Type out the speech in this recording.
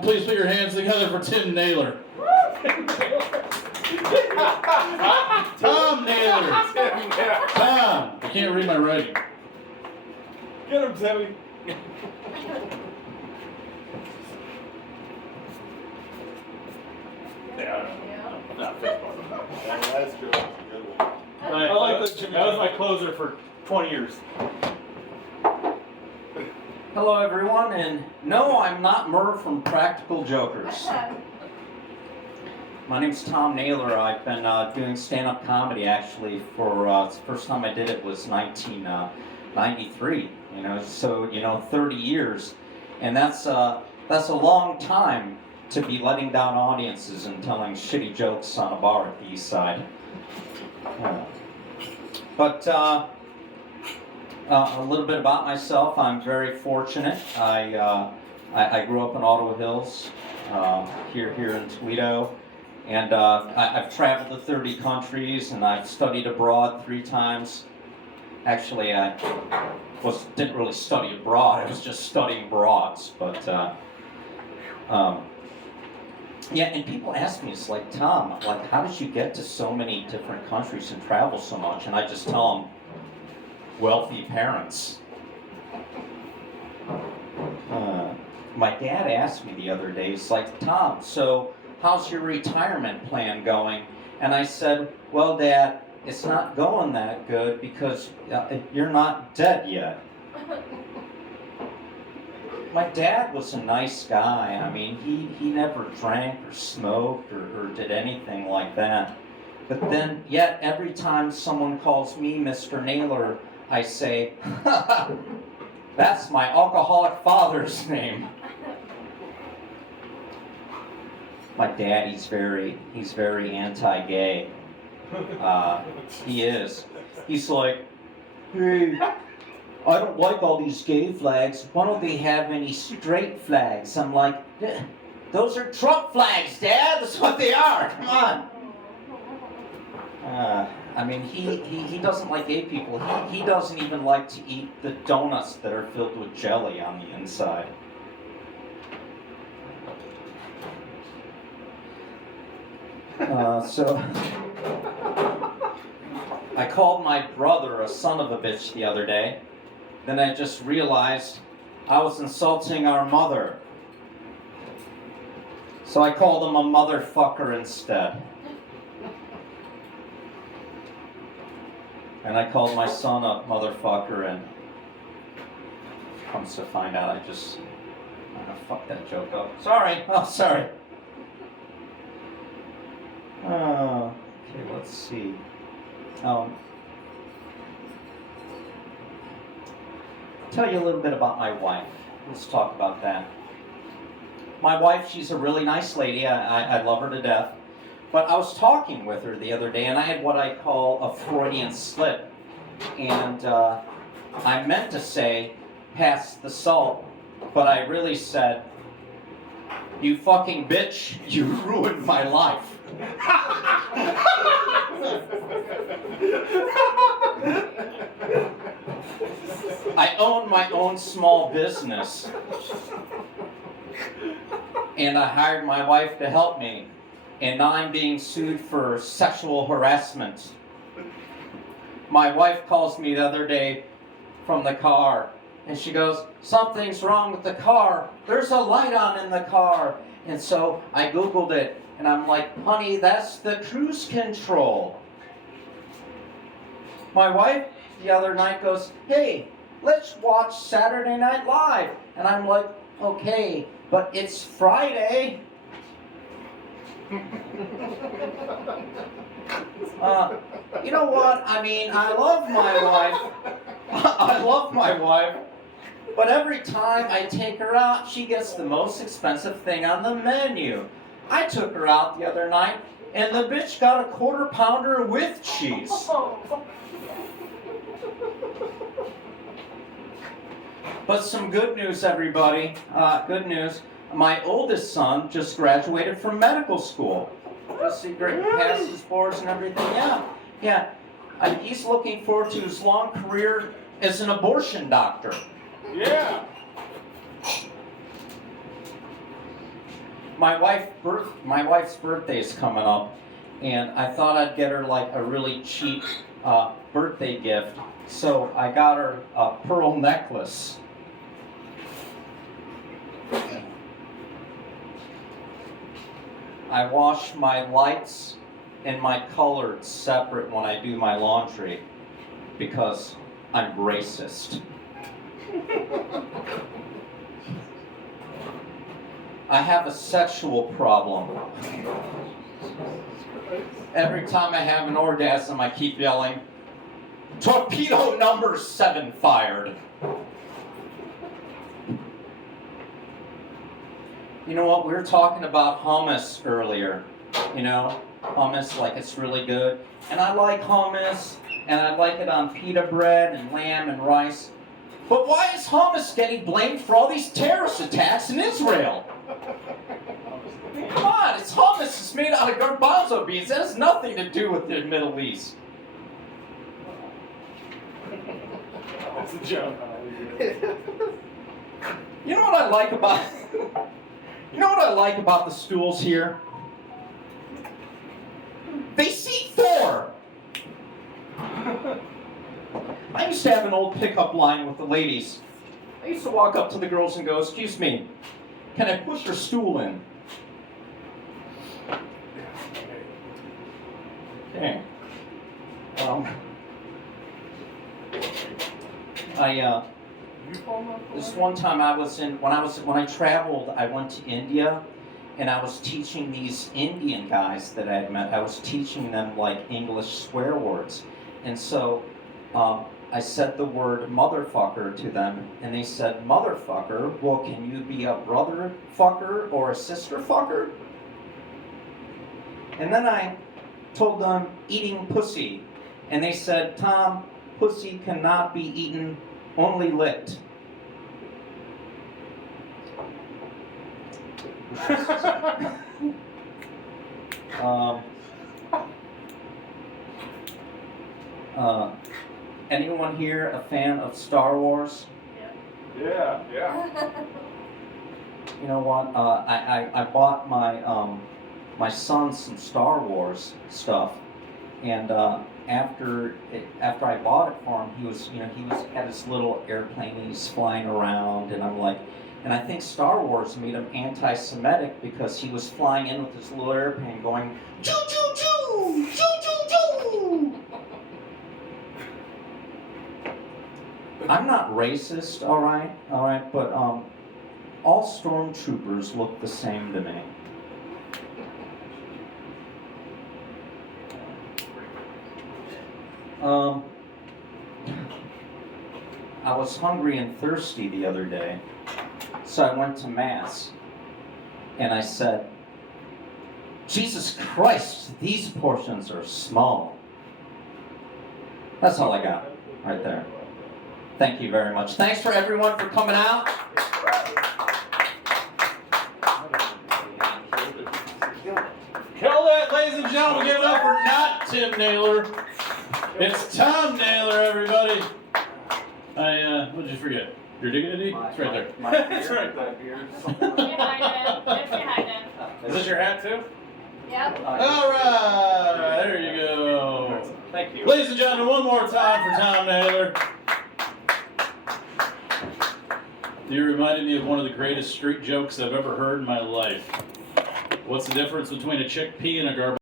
Please put your hands together for Tim Naylor. Tom Naylor. Tom. I can't read my writing. Get him, Timmy. That's true. That's a good one. I like that, Jimmy. That was my closer for 20 years. Hello everyone, and no, I'm not Murr from Practical Jokers. My name's Tom Naylor. I've been doing stand-up comedy actually for, the first time I did it was 1993, so 30 years. And that's a long time to be letting down audiences and telling shitty jokes on a bar at the East Side. But a little bit about myself. I'm very fortunate. I grew up in Ottawa Hills, here in Toledo, and I've traveled to 30 countries, and I've studied abroad 3 times. Actually, I didn't really study abroad. I was just studying broads, but yeah. And people ask me, it's like, Tom, like, how did you get to so many different countries and travel so much? And I just tell them, wealthy parents. My dad asked me the other day, he's like, Tom, so how's your retirement plan going? And I said, well, Dad, it's not going that good because you're not dead yet. My dad was a nice guy. I mean, he never drank or smoked or did anything like that. But then, yet, every time someone calls me Mr. Naylor, I say, that's my alcoholic father's name. My dad, he's very anti-gay. He is. He's like, hey, I don't like all these gay flags. Why don't they have any straight flags? I'm like, those are Trump flags, Dad. That's what they are. Come on. I mean, he doesn't like gay people. He doesn't even like to eat the donuts that are filled with jelly on the inside. So I called my brother a son of a bitch the other day. Then I just realized I was insulting our mother. So I called him a motherfucker instead. And I called my son a motherfucker, and comes to find out I fucked that joke up. Sorry. Oh, sorry. Okay, let's see. Tell you a little bit about my wife. Let's talk about that. My wife, she's a really nice lady. I love her to death. But I was talking with her the other day, and I had what I call a Freudian slip. And I meant to say, pass the salt, but I really said, you fucking bitch, you ruined my life. I own my own small business, and I hired my wife to help me, and now I'm being sued for sexual harassment. My wife calls me the other day from the car, and she goes, something's wrong with the car. There's a light on in the car. And so I Googled it, and I'm like, honey, that's the cruise control. My wife the other night goes, hey, let's watch Saturday Night Live. And I'm like, okay, but it's Friday. You know what? I mean, I love my wife. I love my wife. But every time I take her out, she gets the most expensive thing on the menu. I took her out the other night, and the bitch got a quarter pounder with cheese. But some good news, everybody. Good news. My oldest son just graduated from medical school. Just he passed his boards and everything. Yeah. He's looking forward to his long career as an abortion doctor. Yeah. my wife's birthday is coming up, and I thought I'd get her like a really cheap birthday gift. So I got her a pearl necklace. I wash my lights and my colors separate when I do my laundry because I'm racist. I have a sexual problem. Every time I have an orgasm, I keep yelling, "Torpedo number 7 fired." You know what, we were talking about hummus earlier. You know, hummus, like it's really good. And I like hummus, and I like it on pita bread and lamb and rice. But why is hummus getting blamed for all these terrorist attacks in Israel? I mean, come on, it's hummus. It's made out of garbanzo beans. That has nothing to do with the Middle East. That's a joke. You know what I like about the stools here? They seat 4. I used to have an old pickup line with the ladies. I used to walk up to the girls and go, "Excuse me, can I push your stool in?" Okay. This one time when I traveled, I went to India, and I was teaching these Indian guys that I had met. I was teaching them like English swear words, and so I said the word motherfucker to them, and they said, "Motherfucker? Well, can you be a brother fucker or a sister fucker?" And then I told them eating pussy, and they said, "Tom, pussy cannot be eaten, only licked." Anyone here a fan of Star Wars? Yeah. You know what? I bought my son some Star Wars stuff, and after I bought it for him, he was had his little airplane and he's flying around, and I'm like, and I think Star Wars made him anti-Semitic because he was flying in with his little airplane going, "Choo choo choo, choo choo choo." I'm not racist, all right, but all stormtroopers look the same to me. I was hungry and thirsty the other day, so I went to Mass, and I said, "Jesus Christ, these portions are small." That's all I got, right there. Thank you very much. Thanks for everyone for coming out. Kill that, ladies and gentlemen. Give it up for not Tim Naylor. It's Tom Naylor, everybody. What did you forget? Your dignity? It's right there. That's right. Is this your hat too? Yep. All right, there you go. Thank you. Ladies and gentlemen, one more time for Tom Naylor. You reminded me of one of the greatest street jokes I've ever heard in my life. What's the difference between a chickpea and a garbage?